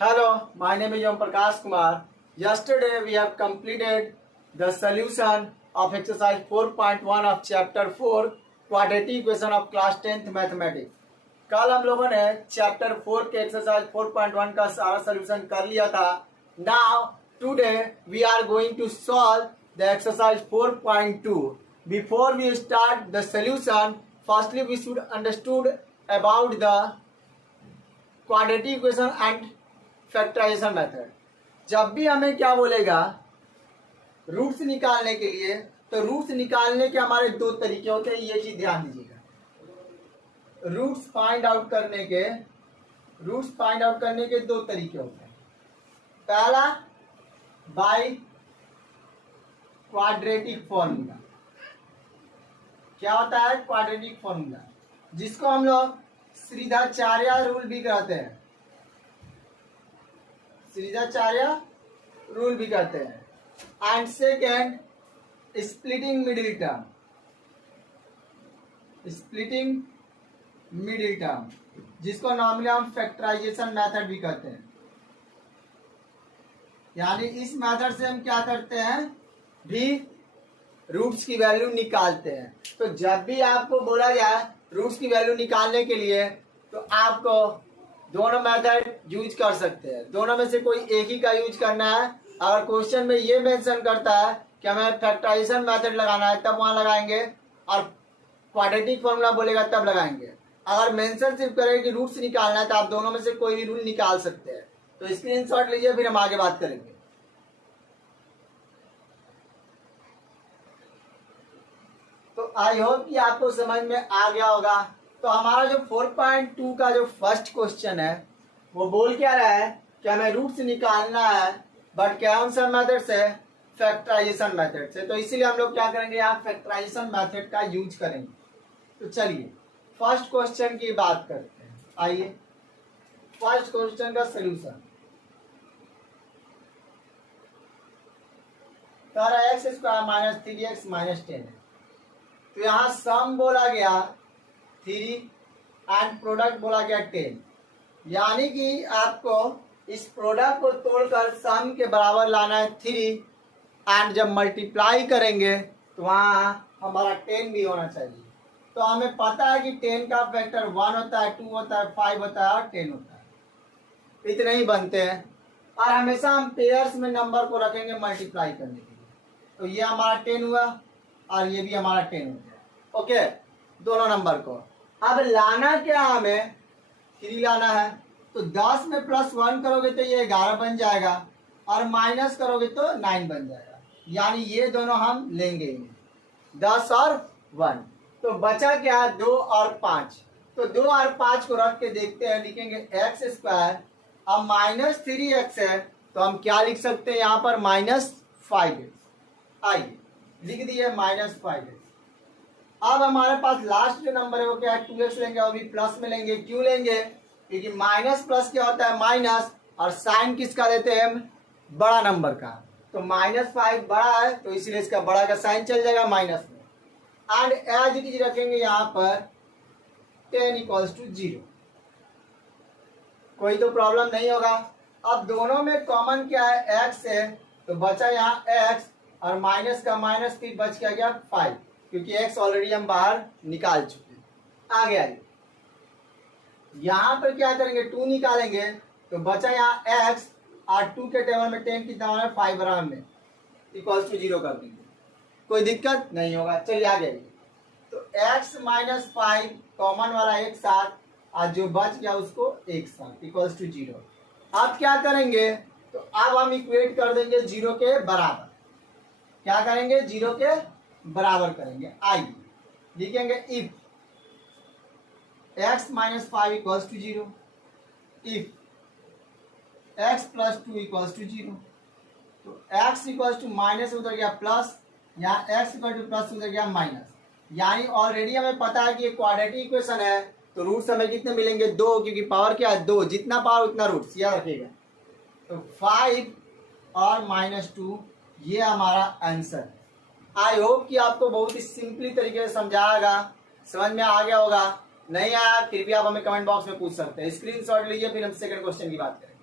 Hello, my name is Om Prakash Kumar. Yesterday we have completed the solution of exercise 4.1 of chapter 4 quadratic equation of class 10th mathematics. कल हम लोगों ने chapter 4 के exercise 4.1 का सारा solution कर लिया था. Now today we are going to solve the exercise 4.2. Before we start the solution, firstly we should understood about the quadratic equation and factorization method. जब भी हमें क्या बोलेगा रूट्स निकालने के लिए, तो रूट्स निकालने के हमारे दो तरीके होते हैं. ये चीज ध्यान दीजिएगा. रूट्स फाइंड आउट करने के दो तरीके होते हैं. पहला बाय क्वाड्रेटिक फॉर्मूला. क्या होता है क्वाड्रेटिक फॉर्मूला, जिसको हम लोग श्रीधाचार्य रूल भी कहते हैं. श्रीधाचार्य रूल भी कहते हैं. And second splitting middle term, जिसको नॉर्मली हम फैक्टराइजेशन मेथड भी कहते हैं. यानी इस मेथड से हम क्या करते हैं, भी रूट्स की वैल्यू निकालते हैं. तो जब भी आपको बोला जाए रूट्स की वैल्यू निकालने के लिए, तो आपको दोनों मेथड यूज कर सकते हैं. दोनों में से कोई एक ही का यूज करना है. अगर क्वेश्चन में ये मेंशन करता है कि हमें फैक्टराइजेशन मेथड लगाना है, तब वहां लगाएंगे, और क्वाड्रेटिक फॉर्मूला बोलेगा तब लगाएंगे. अगर मेंशन सिर्फ करें कि रूट्स निकालना है, तो आप दोनों में से कोई भी रूल निकाल सकते हैं. तो स्क्रीनशॉट लीजिए, फिर हम आगे बात करेंगे. तो आई होप कि आपको समझ में आ गया होगा. तो हमारा जो 4.2 का जो फर्स्ट क्वेश्चन है, वो बोल क्या रहा है कि हमें रूट्स निकालना है, बट कौन सा मेथड से, फैक्टराइजेशन मेथड से. तो इसीलिए हम लोग क्या करेंगे, यहाँ फैक्टराइजेशन मेथड का यूज करेंगे. तो चलिए फर्स्ट क्वेश्चन की बात करते हैं. आइए फर्स्ट क्वेश्चन का solution. X square minus 3x minus 10 है. तो यहाँ सम बोला गया 3 एंड प्रोडक्ट बोला गया 10. यानी कि आपको इस प्रोडक्ट को तोड़कर सम के बराबर लाना है 3, एंड जब मल्टीप्लाई करेंगे तो वहाँ हमारा 10 भी होना चाहिए. तो हमें पता है कि 10 का फैक्टर 1 होता है, 2 होता है, 5 होता है और 10 होता है. इतने ही बनते हैं. और हमेशा हम पेयर्स में नंबर को रखेंगे मल्टीप्लाई करने के लिए. तो ये हमारा 10 हुआ और ये भी हमारा 10 हो गया. ओके, दोनों नंबर को. अब लाना क्या, हमें 3 लाना है. तो 10 में प्लस 1 करोगे तो ये 11 बन जाएगा, और माइनस करोगे तो 9 बन जाएगा. यानी ये दोनों हम लेंगे, 10 और 1. तो बचा क्या, 2 और 5. तो 2 और 5 को रख के देखते हैं. लिखेंगे एक्स स्क्वायर. अब माइनस 3x है, तो हम क्या लिख सकते हैं यहाँ पर, माइनस 5x. आइए लिख दिए माइनस 5x. अब हमारे पास लास्ट जो नंबर है वो क्या है, 2x लेंगे, और भी प्लस में लेंगे. क्यों लेंगे, क्योंकि माइनस प्लस क्या होता है, माइनस, और साइन किसका देते हैं, बड़ा नंबर का. तो माइनस 5 बड़ा है, तो इसीलिए इसका बड़ा का साइन चल जाएगा माइनस में. एंड एज इट इज रखेंगे यहाँ पर 10 इक्वल्स टू 0. कोई तो प्रॉब्लम नहीं होगा. अब दोनों में कॉमन क्या है, x है, तो बचा यहाँ x, और माइनस का माइनस, फिर बच गया 5, क्योंकि x ऑलरेडी हम बाहर निकाल चुके हैं. आगे आइए, यहाँ पर क्या करेंगे, 2 निकालेंगे, तो बचा यहाँ x, और 2 के टेबल में 10 कितना होना है, 5 बराबर में, इक्वल्स टू 0 कर देंगे. कोई दिक्कत नहीं होगा. चलिए आगे. तो x माइनस 5 कॉमन वाला एक साथ, और जो बच गया उसको एक साथ, इक्वल्स टू 0. अब क्या करेंगे, तो अब हम इक्वेट कर देंगे 0 के बराबर. क्या करेंगे, 0 के बराबर करेंगे. आइए लिखेंगे if x minus 5 equals to 0, if x plus 2 equals to 0. तो x इक्वल्स टू माइनस उधर गया प्लस, यहाँ x इक्वल टू प्लस उधर गया माइनस. यानी ऑलरेडी हमें पता है कि ये क्वाड्रेटिक इक्वेशन है. तो रूट्स हमें कितने मिलेंगे, 2, क्योंकि पावर क्या है, 2. जितना पावर उतना रूट्स, याद रखिएगा. तो 5 और माइनस 2, ये हमारा आंसर. आई होप कि आपको बहुत ही सिंपली तरीके से समझाएगा, समझ में आ गया होगा. नहीं आया फिर भी आप हमें कमेंट बॉक्स में पूछ सकते हैं. स्क्रीनशॉट लीजिए, फिर हम सेकंड क्वेश्चन की बात करेंगे.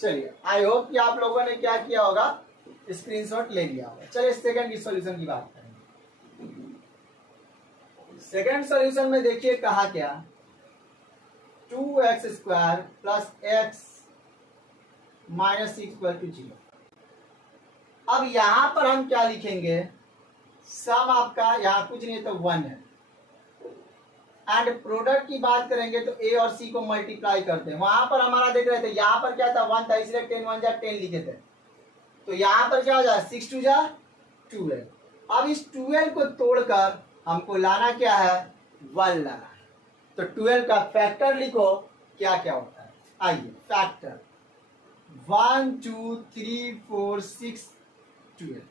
चलिए, आई होप कि आप लोगों ने क्या किया होगा, स्क्रीनशॉट ले लिया होगा। चलिए सेकंड की सॉल्यूशन की बात करेंगे। सेकंड सॉल्यूशन में देखिए कहा क्या, 2x square plus x minus equal to 0। अब यहां पर हम क्या लिखेंगे, सम आपका यहाँ कुछ नहीं तो 1 है, एंड प्रोडक्ट की बात करेंगे तो a और c को मल्टीप्लाई करते हैं। वहां पर हमारा देख रहे थे, यहाँ पर क्या था 1 था, इसलिए 10 1 जा 10 लिखे थे। तो यहाँ पर क्या हो जाए 6 2 जा 12। अब इस 12 को तोड़कर हमको लाना क्या है, 1 लाना है। तो 12 का फैक्टर लिखो, क्या क्या होता है, आइए फैक्टर 1 2 3 4 6 12,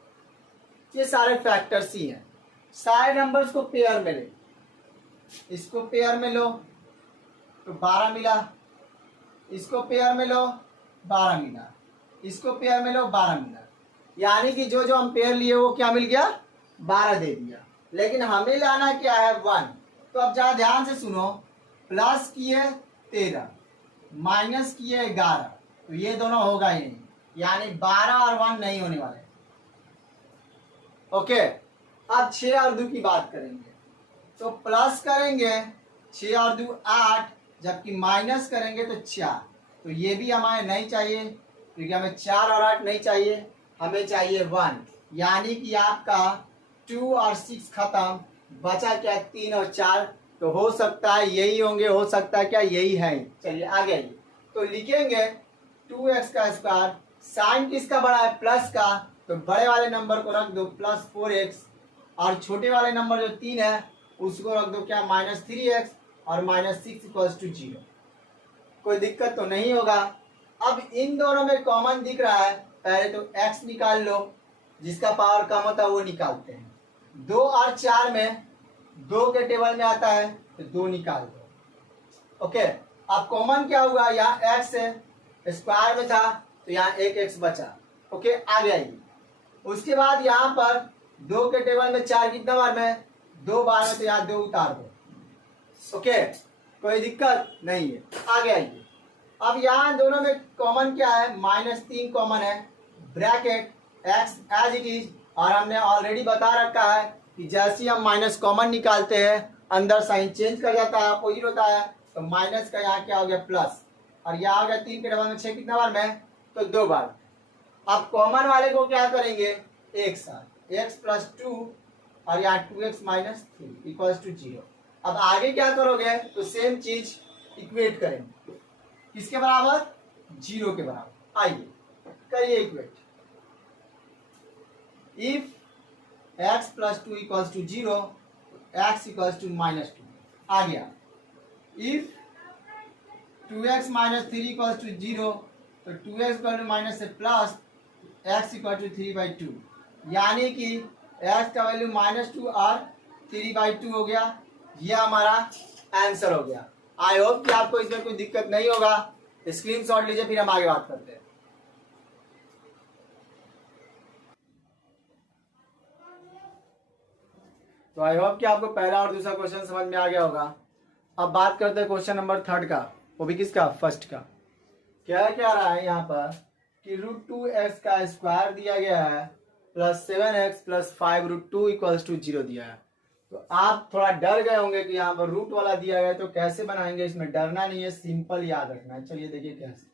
ये सारे फैक्टर्स ही हैं। सारे नंबर्स को पेयर में ले, इसको पेयर में लो तो 12 मिला, इसको पेयर में लो 12 मिला, इसको पेयर में लो 12 मिला, यानी कि जो जो हम पेयर लिए वो क्या मिल गया, 12 दे दिया। लेकिन हमें लाना क्या है 1। तो अब जरा ध्यान से सुनो, प्लस किए 13 माइनस किए 11, तो ये दोनों होगा ही नहीं, यानी 12 और 1 नहीं होने वाले। ओके, अब 6 और 2 की बात करेंगे, तो प्लस करेंगे 6 और 2 8, जबकि माइनस करेंगे तो 4। तो ये भी हमें नहीं चाहिए, क्योंकि हमें 4 और 8 नहीं चाहिए, हमें चाहिए 1, यानी कि आपका 2 और 6 खत्म, बचा क्या 3 और 4। तो हो सकता है यही होंगे, हो सकता है क्या यही है। चलिए आगे आइए, तो लिखेंगे 2x का स्क्वायर, साइन किसका बड़ा है, प्लस का, तो बड़े वाले नंबर को रख दो प्लस 4x, और छोटे वाले नंबर जो 3 है उसको रख दो क्या, माइनस 3x, और माइनस 6 इक्वल्स टू 0। कोई दिक्कत तो नहीं होगा। अब इन दोनों में कॉमन दिख रहा है, पहले तो x निकाल लो, जिसका पावर कम होता है वो निकालते हैं। 2 और 4 में 2 के टेबल में आता है तो 2 निकाल दो। ओके, अब कॉमन क्या हुआ, यहाँ x है, स्क्वायर में था तो यहाँ एक x बचा। ओके, आगे आइए, उसके बाद यहाँ पर 2 के टेबल में 4 कितना बार में, 2 बार में, तो यहाँ 2 उतार दो। ओके, कोई दिक्कत नहीं है। आगे आइए, अब यहाँ दोनों में कॉमन क्या है, -3 कॉमन है, bracket x as it is, और हमने ऑलरेडी बता रखा है कि जैसे ही हम माइनस कॉमन निकालते हैं अंदर साइन चेंज कर जाता है, अपोजिट होता है। तो माइनस का यहाँ क्या हो गया प्लस, और यहाँ हो गया 3 के टेबल में 6 कितना बार में, तो 2 बार। अब कॉमन वाले को क्या करेंगे, एक साथ x प्लस 2, और यहाँ 2x माइनस 3 इक्वल्स टू 0। अब आगे क्या करोगे, तो सेम चीज इक्वेट करेंगे, किसके बराबर, 0 के बराबर। आइए करिए equate, if x plus 2 equals to 0, x equals to -2। आ गया, if 2x minus 3 equals to 0, तो 2x इक्वल टू माइनस से प्लस x इक्वल टू 3/2, यानी कि x का वैल्यू -2 और 3/2 हो गया। ये हमारा आंसर हो गया। आई होप कि आपको इसमें कोई दिक्कत नहीं होगा। स्क्रीनशॉट लीजिए, फिर हम आगे बात करते हैं। तो आई होप कि आपको पहला और दूसरा क्वेश्चन समझ में आ गया होगा। अब बात करते हैं क्वेश्चन नंबर 3 का, वो भी किसका, फर्स्ट का। क्या क्या रहा है यहाँ पर कि √2x का स्क्वायर दिया गया है plus 7x plus 5√2 equals to 0 दिया है। तो आप थोड़ा डर गए होंगे कि यहाँ पर रूट वाला दिया गया, तो कैसे बनाएंगे, इसमें डरना नहीं है, सिंपल याद रखना है। चलिए देखिए कैसे।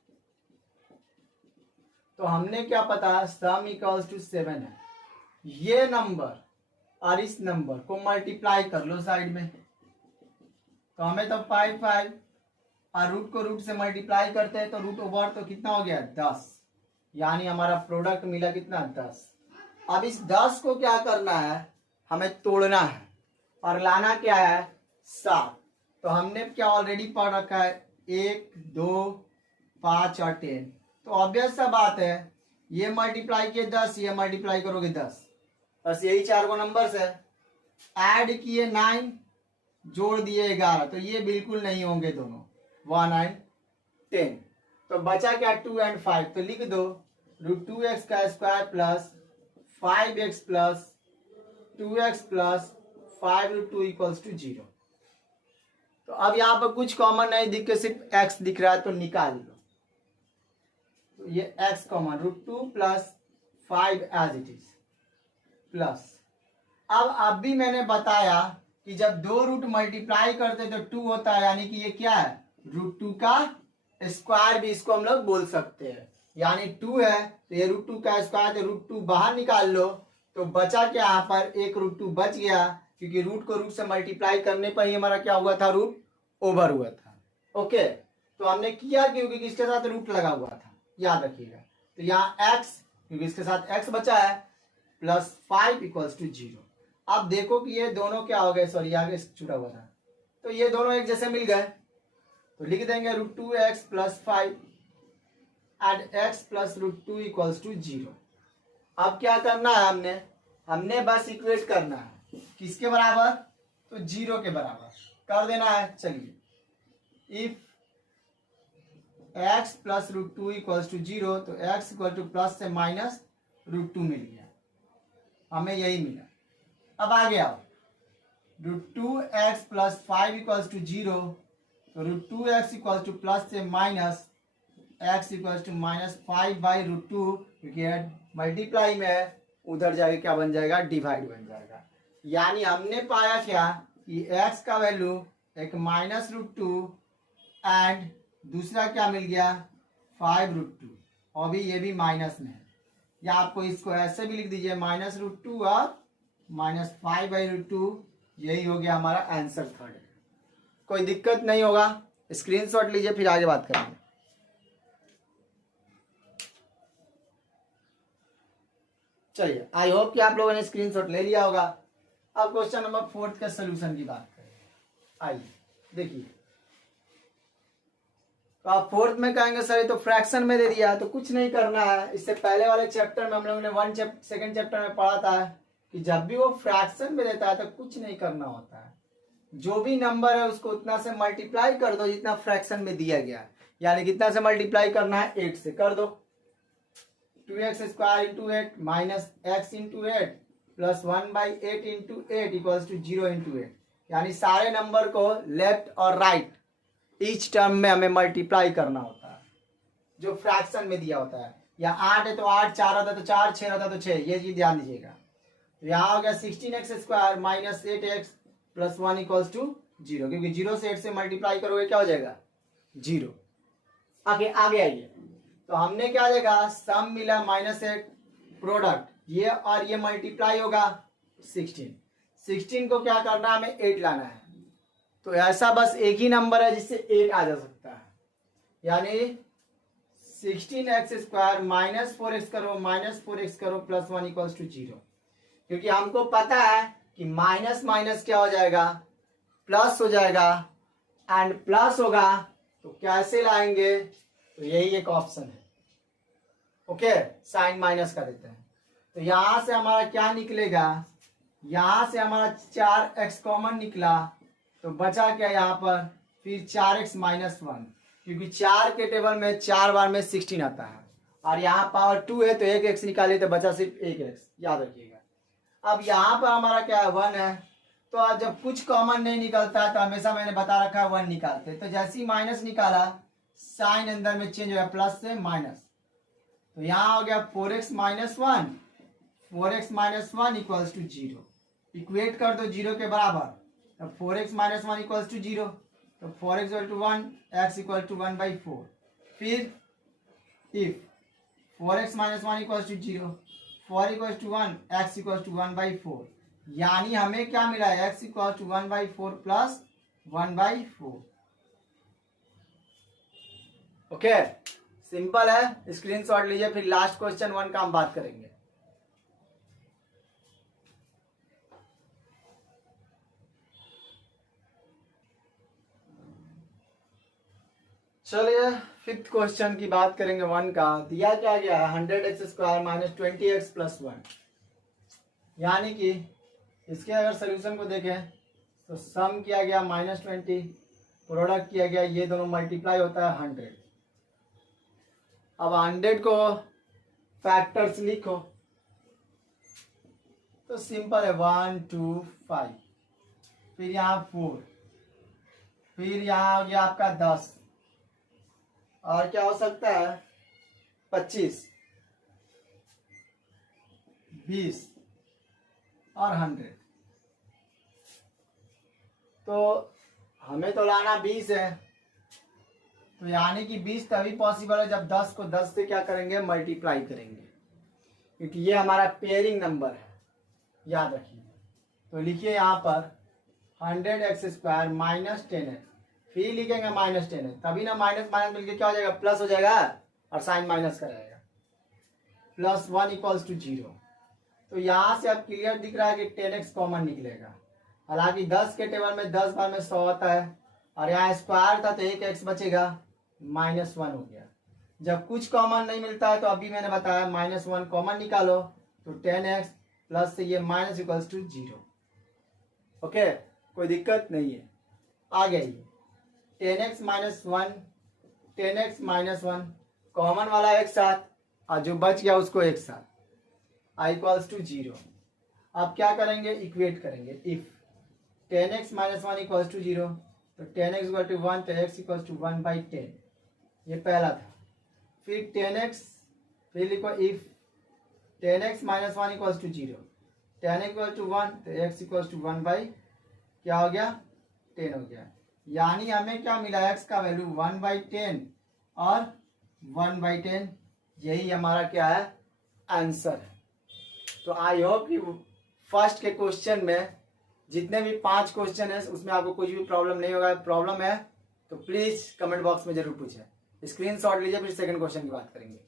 तो हमने क्या पता, सम इक्वल्स टू 7 है, ये नंबर और इस नंबर को मल्टीप्लाई कर लो साइड में, तो हमें तो 5 और रूट को रूट से मल्टीप्लाई करते हैं तो रूट ओवर तो कितना हो गया 10, यानी हमारा प्रोडक्ट मिला कितना 10। अब इस 10 को क्या करना है, हमें तोड़ना है और लाना क्या है 7। तो हमने क्या ऑलरेडी पढ़ रखा है 1 2 5 और 10। तो ऑब्वियस सा बात है, ये मल्टीप्लाई किए 10, ये मल्टीप्लाई करोगे 10, बस यही 4 को नंबर है। ऐड किए 9, जोड़ दिए 11, तो ये बिल्कुल नहीं होंगे दोनों, 1 और 10। तो बचा क्या 2 और 5, तो लिख दो √2x का square plus 5x plus 2x plus 5√2 equals to 0। तो अब यहाँ पर कुछ कॉमन नहीं दिख के सिर्फ x दिख रहा है, तो निकाल लो। तो ये x common √2 plus 5 as it is plus. अब भी मैंने बताया कि जब दो रूट मल्टीप्लाई करते तो 2 होता है, यानी कि ये क्या है √2 का स्क्वायर भी इसको हम लोग बोल सकते हैं। यानी 2 है तो ये √2 का स्क्वायर, तो √2 बाहर निकाल लो तो बचा क्या यहाँ पर एक √2 बच गया, क्योंकि रूट को रूट से मल्टीप्लाई करने पर ही हमारा क्या हुआ था रूट ओवर हुआ था। ओके, तो हमने किया क्योंकि किसके साथ रूट लगा हुआ था, याद रखिएगा। तो यहाँ x क्योंकि इसके साथ x बचा है प्लस 5 इक्वल्स टू 0। अब देखो कि ये दोनों क्या हो गए, सॉरी आगे छूटा हुआ था, तो ये दोनों एक जैसे मिल गए, तो लिख देंगे √2x plus 5 and x plus √2 equals to 0। अब क्या करना है, हमने बस इक्वेट करना है किसके बराबर, तो 0 के बराबर कर देना है। चलिए, if x plus √2 equals to 0, तो x इक्वल टू प्लस से माइनस √2 मिल गया, हमें यही मिला। अब आगे आओ, √2x प्लस 5 इक्वल्स टू 0, तो √2x इक्वल्स टू प्लस से minus x equals to minus 5 by √2, क्योंकि मल्टीप्लाई में है उधर जाके क्या बन जाएगा डिवाइड बन जाएगा। यानी हमने पाया क्या कि x का वैल्यू एक माइनस √2 एंड दूसरा क्या मिल गया 5√2, और भी ये भी माइनस में है, या आपको इसको ऐसे भी लिख दीजिए माइनस √2 और माइनस 5/√2, यही हो गया हमारा आंसर थर्ड। कोई दिक्कत नहीं होगा, स्क्रीनशॉट लीजिए फिर आगे बात करेंगे। चलिए, आई होप कि आप लोगों ने स्क्रीनशॉट ले लिया होगा। अब क्वेश्चन नंबर 4 के सोल्यूशन की बात करें। आइए देखिए, तो आप 4th में कहेंगे सर ये तो फ्रैक्शन में दे दिया, तो कुछ नहीं करना है। इससे पहले वाले चैप्टर में हम लोगों ने सेकंड चैप्टर में पढ़ा था कि जब भी वो फ्रैक्शन में देता है तो कुछ नहीं करना होता है, जो भी नंबर है उसको उतना से मल्टीप्लाई कर दो जितना फ्रैक्शन में दिया गया है। यानी कितना से मल्टीप्लाई करना है 8 से कर दो, 2x square into 8 minus x into 8 plus 1/8 into 8 equals to 0 into 8। यानी सारे नंबर को लेफ्ट और राइट ईच टर्म में हमें मल्टीप्लाई करना होता है जो फ्रैक्शन में दिया होता है। या 8 है तो 8, 4 होता है तो 4, 6 होता है तो 6, ये चीज ध्यान दीजिएगा। तो यहाँ हो गया 16x square minus 8x plus 1 equals to 0, क्योंकि 0 से 8 से मल्टीप्लाई करोगे क्या हो जाएगा 0। आगे आइए, तो हमने क्या देखा सम मिला -8 प्रोडक्ट, ये और ये मल्टीप्लाई होगा 16 को क्या करना है हमें 8 लाना है। तो ऐसा बस एक ही नंबर है जिससे 8 आ जा सकता है, यानी 16x स्क्वायर माइनस 4x करो प्लस 1 इक्वल्स टू 0। क्योंकि हमको पता है कि माइनस माइनस क्या हो जाएगा प्लस हो जाएगा, एंड प्लस होगा तो कैसे लाएंगे, तो यही एक ऑप्शन है। ओके, साइन माइनस कर देते हैं, तो यहां से हमारा क्या निकलेगा, यहां से हमारा 4x कॉमन निकला, तो बचा क्या यहाँ पर फिर 4x माइनस 1, क्योंकि 4 के टेबल में 4 बार में 16 आता है, और यहाँ पावर 2 है तो एक x निकाले तो बचा सिर्फ एक x, याद रखिएगा। अब यहाँ पर हमारा क्या है 1 है, तो आज जब कुछ कॉमन नहीं निकलता तो हमेशा मैंने बता रखा है 1 निकालते, तो जैसे ही माइनस निकाला साइन अंदर में चेंज हो गया प्लस से माइनस, तो यहाँ हो गया 4x minus 1, 4x minus 1 equals to 0। Equate कर दो 0 के बराबर, तो 4x माइनस 1 इक्वल्स टू 0, तो 4x equal to 1, x equal to 1/4। फिर if 4x minus 1 equals to 0, 4 equals to 1, x equals to 1/4, यानी हमें क्या मिला है x equals to 1/4 plus 1/4। Okay, simple है, स्क्रीनशॉट लीजिए, फिर लास्ट क्वेश्चन 1 का हम बात करेंगे। चलिए 5th क्वेश्चन की बात करेंगे 1 का। दिया क्या गया है 100x square minus 20x plus 1, यानी कि इसके अगर सोल्यूशन को देखें तो सम किया गया -20, प्रोडक्ट किया गया, ये दोनों मल्टीप्लाई होता है 100। अब 100 को फैक्टर्स लिखो तो सिंपल है 1 2 5, फिर यहाँ 4, फिर यहाँ हो गया आपका 10, और क्या हो सकता है 25, 20 और 100। तो हमें तो लाना 20 है, तो यानी कि 20 तभी पॉसिबल है जब 10 को 10 से क्या करेंगे, मल्टीप्लाई करेंगे, क्योंकि ये हमारा पेयरिंग नंबर है, याद रखिए। तो लिखिए यहाँ पर 100x² माइनस 10x, फिर लिखेंगे माइनस 10x, तभी ना माइनस माइनस मिलकर क्या हो जाएगा, प्लस हो जाएगा, और साइन माइनस का रहेगा, +1 इक्वल्स टू 0। तो यहाँ से अब क्लियर दिख रहा है कि 10x कॉमन निकलेगा। हालांकि 10 के टेबल में 10 बार में 100 होता है, और यहाँ स्क्वायर था तो एक x बचेगा, -1 हो गया। जब कुछ कॉमन नहीं मिलता है तो अभी मैंने बताया -1 कॉमन निकालो, तो 10x प्लस से ये माइनस इक्वल्स टू 0। ओके, कोई दिक्कत नहीं है। आ गया ये 10x माइनस 1 कॉमन वाला एक साथ, और जो बच गया उसको एक साथ, i इक्वल्स टू 0। अब क्या करेंगे, इक्वेट करेंगे। If 10x minus 1 equals to 0, तो 10x इक्वल टू 1, तो x इक्वल्स टू 1/10, ये पहला था। फिर 10x, फिर लिखो if 10x minus 1 equals to 0, 10x equal to 1, तो x इक्वल्स टू 1/, क्या हो गया, 10 हो गया। यानी हमें क्या मिला, x का वैल्यू 1/10 और 1/10, यही हमारा क्या है, आंसर है। तो आई होप कि फर्स्ट के क्वेश्चन में जितने भी 5 क्वेश्चन है उसमें आपको कुछ भी प्रॉब्लम नहीं होगा। प्रॉब्लम है तो प्लीज कमेंट बॉक्स में जरूर पूछें। स्क्रीनशॉट लीजिए, फिर सेकंड क्वेश्चन की बात करेंगे।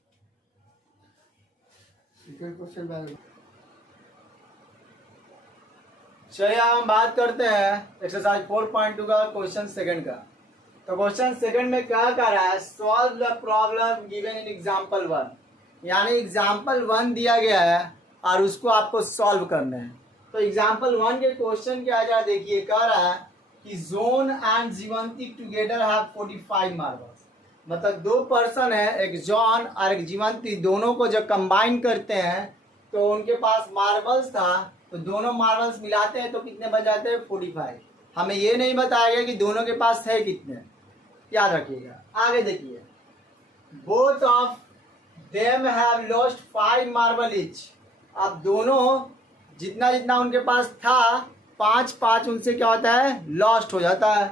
चलिए हम बात करते हैं एक्सरसाइज 4.2 का क्वेश्चन सेकंड का। तो क्वेश्चन सेकंड में क्या कर रहा है, solve the problem given in example 1, यानी एग्जांपल 1 दिया गया है और उसको आपको सॉल्व करना है। तो एग्जांपल 1 के क्वेश्चन क्या है, देखिए कह रहा है कि John and Jeevanti together have 45 marbles. मतलब 2 पर्सन है, एक जॉन और एक जीवंती, दोनों को जब कंबाइन करते हैं तो उनके पास मार्बल्स था, तो दोनों मार्बल्स मिलाते हैं तो कितने बन जाते हैं, 45। हमें ये नहीं बताया गया कि दोनों के पास है कितने, याद रखिएगा। आगे देखिए, both of them have lost 5 marble each. अब दोनों जितना जितना उनके पास था 5-5 उनसे क्या होता है, लॉस्ट हो जाता है।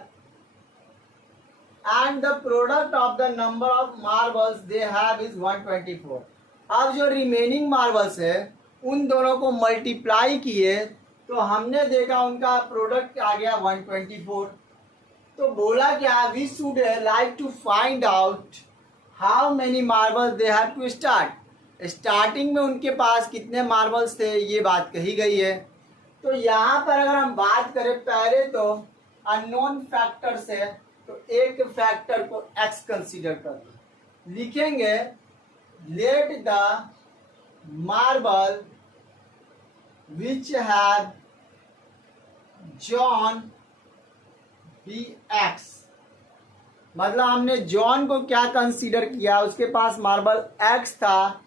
And the product of the number of marbles they have is 124। अब जो रिमेनिंग मार्बल्स है उन दोनों को मल्टीप्लाई किए तो हमने देखा उनका प्रोडक्ट आ गया 124। तो बोला क्या, we should like to find out how many marbles they have to start. Starting में उनके पास कितने मार्बल्स थे, ये बात कही गई है। तो यहाँ पर अगर हम बात करें पहले तो अननोन फैक्टर से, तो एक फैक्टर को x कंसीडर कर लिखेंगे, let the marble which have John be x। मतलब हमने जॉन को क्या कंसीडर किया, उसके पास मार्बल x था,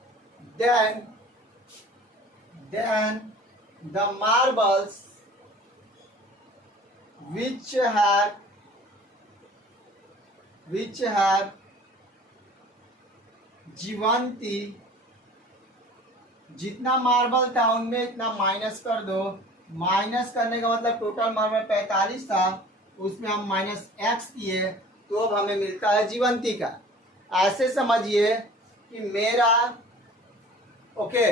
then the marbles which have Jivanti, जितना मार्बल था उनमें इतना माइनस कर दो। माइनस करने का मतलब टोटल मार्बल 45 था, उसमें हम -x किए तो अब हमें मिलता है जीवंती का। ऐसे समझिए कि मेरा ओके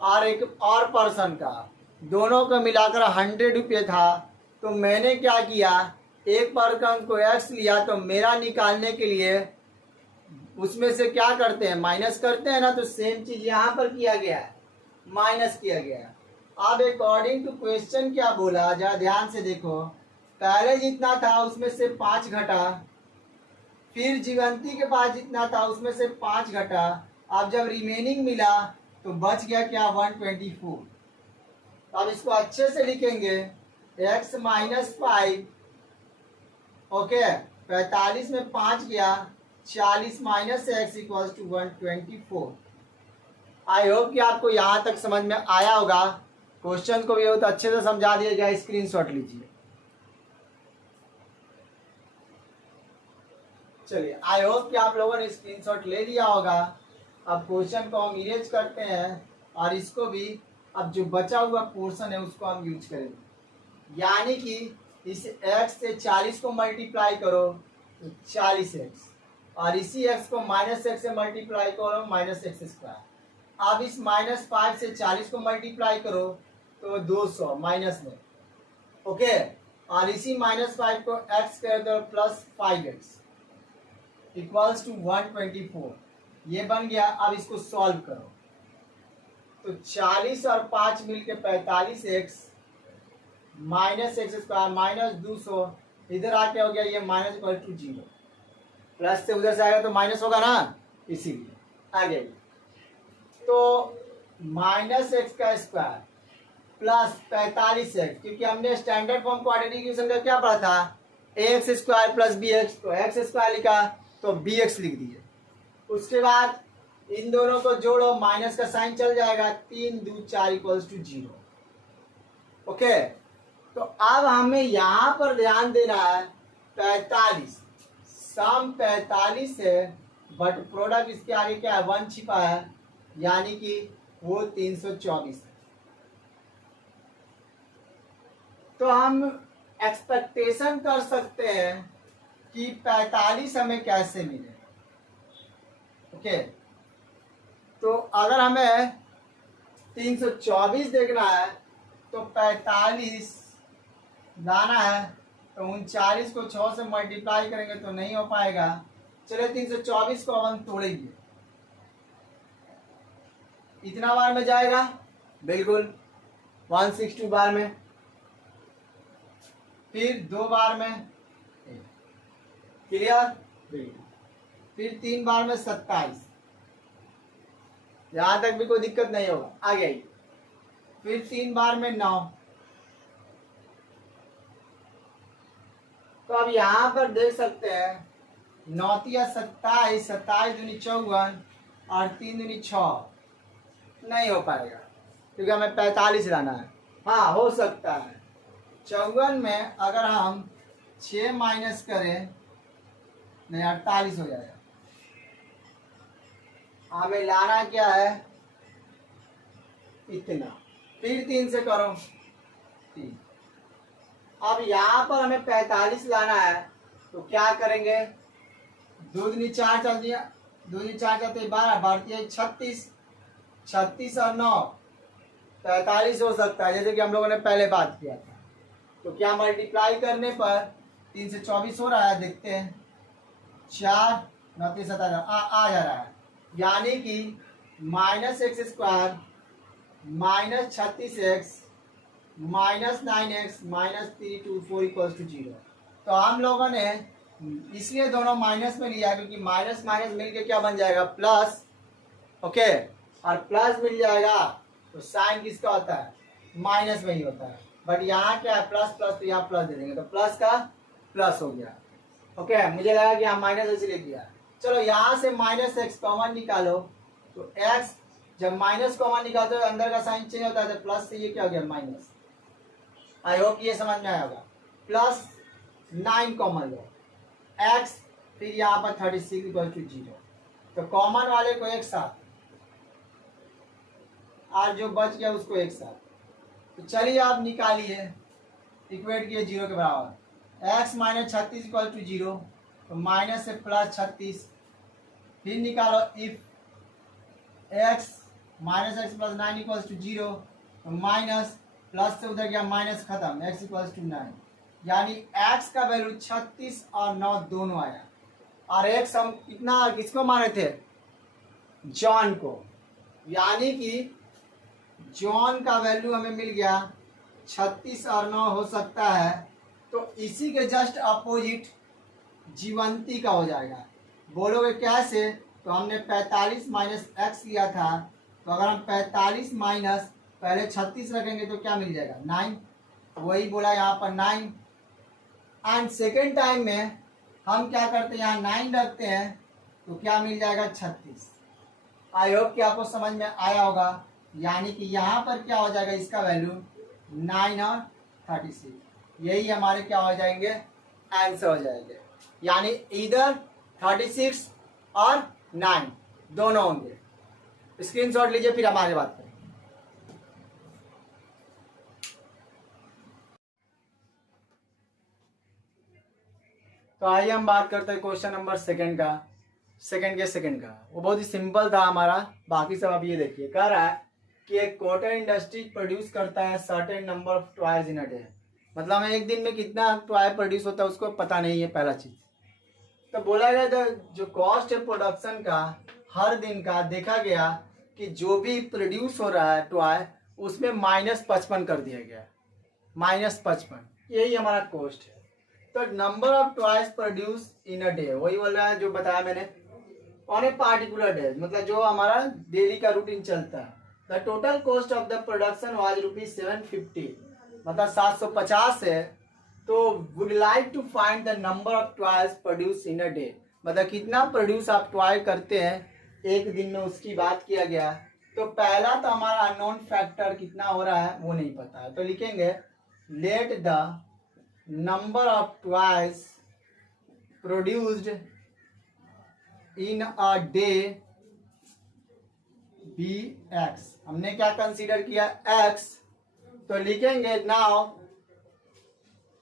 और एक और पर्सन का, दोनों को मिलाकर 100 रुपये था। तो मैंने क्या किया, एक पर्सन को x लिया, तो मेरा निकालने के लिए उसमें से क्या करते हैं, माइनस करते हैं ना। तो सेम चीज यहाँ पर किया गया है, माइनस किया गया है। अब अकॉर्डिंग टू क्वेश्चन क्या बोला, जरा ध्यान से देखो, पहले जितना था उसमें से 5 घटा, फिर जीवंती के पास जितना था उसमें से 5 घटा, अब जब रिमेनिंग मिला तो बच गया क्या, 124। अब इसको अच्छे से लिखेंगे, x - 5, ओके, 45 में 5 गया, 40 - x equals to 124। I hope कि आपको यहाँ तक समझ में आया होगा। क्वेश्चन को भी बहुत अच्छे से समझा दिया गया, स्क्रीनशॉट लीजिए। चलिए, आई होप कि आप लोगों ने स्क्रीनशॉट ले लिया होगा। अब क्वेश्चन को हम इरेज करते हैं और इसको भी अब जो बचा हुआ पोर्शन है उसको हम यूज करेंगे। यानी कि इस x से 40 को मल्टीप्लाई करो तो 40x, और इसी x को -x से मल्टीप्लाई करो -x²। अब इस -5 से 40 को मल्टीप्लाई करो तो 200 माइनस में, ओके। और इसी -5 को x कर दो +5x इक्वल्स टू 124। ये बन गया। अब इसको सॉल्व करो तो 40 और 5 मिलके 45x -x² -200, इधर आके हो गया ये -0, प्लस से उधर से आएगा तो माइनस होगा ना, इसीलिए आगे। तो -x² प्लस 45x, क्योंकि हमने स्टैंडर्ड फॉर्म क्वाड्रेटिक इक्वेशन का क्या पढ़ा था, ax² प्लस bx, तो x² लिखा तो bx लिख दिए। उसके बाद इन दोनों को जोड़ो, माइनस का साइन चल जाएगा, 3 2 4 इक्वल्स टू 0, ओके। तो अब हमें यहां पर ध्यान देना है 45, सम 45 है बट प्रोडक्ट इसके आगे क्या है, 1 छिपा है, यानी कि वो 324 है। तो हम एक्सपेक्टेशन कर सकते हैं कि 45 हमें कैसे मिले, ओके। तो अगर हमें 324 देखना है तो 45 लाना है, तो 39 को 6 से मल्टीप्लाई करेंगे तो नहीं हो पाएगा। चलिए 324 को हम तोड़ेंगे, इतना बार में जाएगा, बिल्कुल 162 बार में, फिर 2 बार में, क्लियर, फिर 3 बार में 27, यहां तक भी कोई दिक्कत नहीं होगा, आगे आइए। फिर 3 बार में 9। तो अब यहां पर देख सकते हैं 9 या 27, 27 दूनी 54 और 3 दूनी 6, नहीं हो पाएगा क्योंकि हमें 45 लाना है। हाँ हो सकता है 54 में अगर हम 6 माइनस करें, नहीं 48 हो जाएगा। हमें लाना क्या है, इतना, फिर 3 से करो 3। अब यहाँ पर हमें 45 लाना है, तो क्या करेंगे, 2 दूनी 4 चल दिया, 2 दूनी 4 चलते 12, बढ़ती है 36, 36 और 9 45 हो सकता है, जैसे कि हम लोगों ने पहले बात किया था। तो क्या मल्टीप्लाई करने पर 3 से 24 हो रहा है, देखते हैं, 4 9 3 17 आ जा रहा है, यानी कि -x² -36x -9x -324 equals to 0। तो हम लोगों ने इसलिए दोनों माइनस में लिया क्योंकि माइनस माइनस मिलके क्या बन जाएगा, प्लस, ओके। और प्लस मिल जाएगा तो साइन किसका होता है, माइनस में ही होता है, बट यहाँ क्या है प्लस प्लस, तो यहाँ प्लस दे देंगे तो प्लस का प्लस हो गया, ओके। मुझे लगा कि हम माइनस ऐसे लिख दिया। चलो यहाँ से -x कॉमन निकालो, तो x जब माइनस कॉमन निकालते हो अंदर का साइन चेंज होता है, तो प्लस से ये क्या हो गया, माइनस। आई होप ये समझ में आया होगा। +9 कॉमन लो, x फिर यहाँ पर 36 इक्वल टू 0, तो कॉमन वाले को एक साथ और जो बच गया उसको एक साथ। तो चलिए आप निकालिए, इक्वेट किए 0 के बराबर, x -36 इक्वल टू 0, तो माइनस से +36, फिर निकालो if x -x + 9 equals to 0, तो माइनस, प्लस से उधर गया माइनस, खत्म, x इक्वल्स टू 9, यानी x का वैल्यू 36 और 9 दोनों आया। और x हम कितना किसको माने थे, जॉन को, यानी कि जॉन का वैल्यू हमें मिल गया 36 और 9 हो सकता है, तो इसी के जस्ट अपोजिट जीवंती का हो जाएगा। बोलोगे कैसे, तो हमने 45 माइनस x लिया था, तो अगर हम 45 माइनस पहले 36 रखेंगे तो क्या मिल जाएगा, 9, वही बोला यहाँ पर 9। एंड सेकेंड टाइम में हम क्या करते हैं, यहाँ 9 रखते हैं तो क्या मिल जाएगा, 36। आई होप कि आपको समझ में आया होगा, यानी कि यहाँ पर क्या हो जाएगा, इसका वैल्यू 9 और 36, यही हमारे क्या हो जाएंगे, आंसर हो जाएंगे, यानी इधर 36 और 9 दोनों होंगे। स्क्रीनशॉट लीजिए, फिर हम आगे बात करें। तो आइए हम बात करते हैं क्वेश्चन नंबर सेकंड का। वो बहुत ही सिंपल था हमारा, बाकी सब आप ये देखिए। कह रहा है कि एक कॉटन इंडस्ट्री प्रोड्यूस करता है certain number of toys in a day, मतलब हमें एक दिन में कितना टॉय प्रोड्यूस होता है उसको पता नहीं है, पहला चीज। तो बोला गया था जो कॉस्ट है प्रोडक्शन का हर दिन का, देखा गया कि जो भी प्रोड्यूस हो रहा है टॉय उसमें -55 कर दिया गया, -55, यही हमारा कॉस्ट है। तो number of toys produce in a day, वही बोल रहा है जो बताया मैंने, ऑन ए पार्टिकुलर डे, मतलब जो हमारा डेली का रूटीन चलता है। The total cost of the production was ₹750, मतलब 750 है। तो would like to find the number of toys produce in a day, मतलब कितना प्रोड्यूस आप टॉय करते हैं एक दिन में, उसकी बात किया गया। तो पहला तो हमारा अननोन फैक्टर कितना हो रहा है वो नहीं पता है, तो लिखेंगे let the number of toys produced in a day be X. हमने क्या कंसीडर किया, एक्स, तो लिखेंगे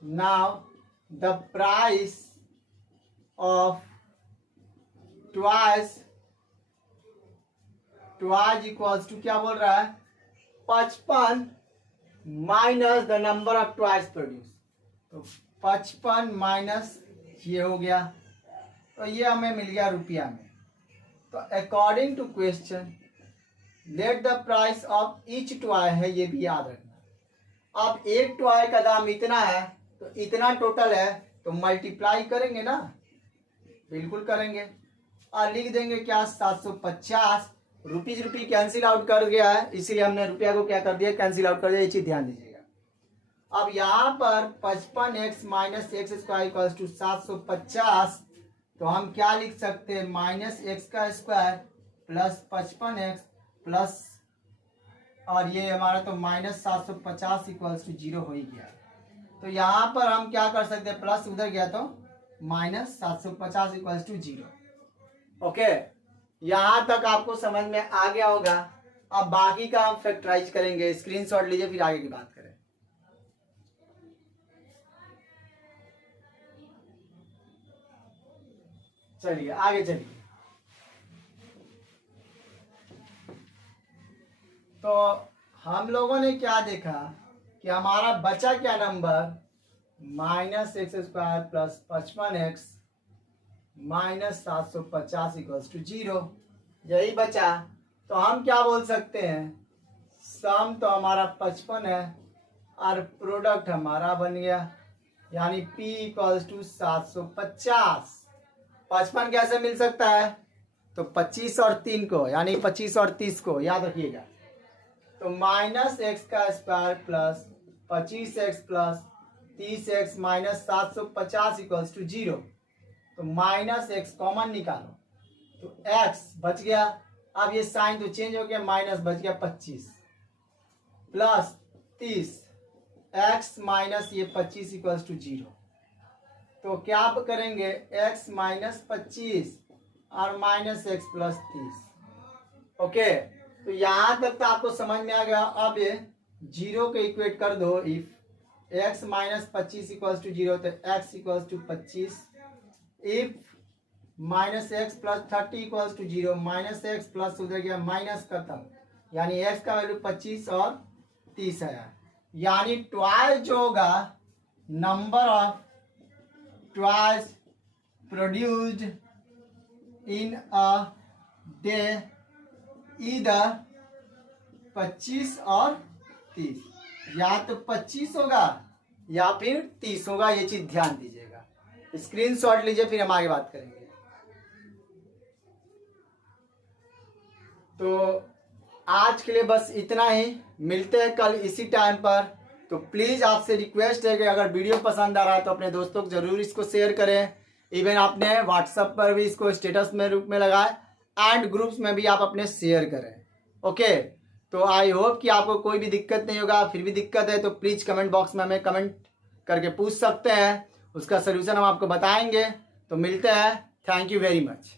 now the price of twice equals to, क्या बोल रहा है, 55 minus the number of twice produce. तो 55 माइनस ये हो गया, तो ये हमें मिल गया रुपया में। तो according to question let the price of each toy है, ये भी याद रखना। अब एक टॉय का दाम इतना है तो इतना टोटल है, तो मल्टीप्लाई करेंगे ना, बिल्कुल करेंगे, और लिख देंगे क्या, 750। रुपीज रुपी कैंसिल आउट कर गया है, इसीलिए हमने रुपया को क्या कर दिया, कैंसिल आउट कर दिया, ये चीज ध्यान दीजिएगा। अब यहाँ पर 55x minus X square equals to 750, तो हम क्या लिख सकते हैं, -x का स्क्वायर प्लस 55x प्लस, और ये हमारा तो -750 इक्वल्स टू 0 हो ही गया। तो यहाँ पर हम क्या कर सकते हैं, प्लस उधर गया तो -750 इक्वल्स टू 0। ओके, यहाँ तक आपको समझ में आ गया होगा। अब बाकी का हम फैक्टराइज करेंगे, स्क्रीनशॉट लीजिए, फिर आगे की बात करें। चलिए आगे चलिए। तो हम लोगों ने क्या देखा कि हमारा बचा क्या number, -x square plus 55x minus 750 equals to 0, यही बचा। तो हम क्या बोल सकते हैं, सम तो हमारा 55 है और प्रोडक्ट हमारा बन गया, यानी P इक्वल्स टू 750। 55 कैसे मिल सकता है, तो 25 और 3 को, यानी 25 और 30 को याद रखिएगा। तो -x का square plus 25x plus 30x minus 750 equals to 0। तो -x कॉमन निकालो, तो x बच गया। अब ये साइन तो चेंज हो गया, माइनस बच गया 25 प्लस 30 x माइनस ये 25 इक्वल्स टू 0। तो क्या आप करेंगे, x माइनस 25 और -x प्लस 30। ओके, तो यहां तक तो आपको समझ में आ गया। अब ये 0 के इक्वेट कर दो, if x minus 25 equals to 0 तो x equals to 25, if -x plus 30 equals to 0, -x plus उधर गया माइनस खत्म, यानी x का वैल्यू 25 और 30 है, यानी ट्वाइस जो होगा number of twice produced in a day इधर 25 और 30, या तो 25 होगा या फिर 30 होगा, ये चीज ध्यान दीजिएगा। स्क्रीनशॉट लीजिए, फिर हम आगे बात करेंगे। तो आज के लिए बस इतना ही, मिलते हैं कल इसी टाइम पर। तो प्लीज आपसे रिक्वेस्ट है कि अगर वीडियो पसंद आ रहा है तो अपने दोस्तों को जरूर इसको शेयर करें, इवन आपने व्हाट्सएप पर भी इसको स्टेटस में रूप में लगाए, एंड ग्रुप्स में भी आप अपने शेयर करें। ओके, तो आई होप कि आपको कोई भी दिक्कत नहीं होगा। फिर भी दिक्कत है तो प्लीज़ कमेंट बॉक्स में हमें कमेंट करके पूछ सकते हैं, उसका सलूशन हम आपको बताएंगे। तो मिलते हैं, थैंक यू वेरी मच।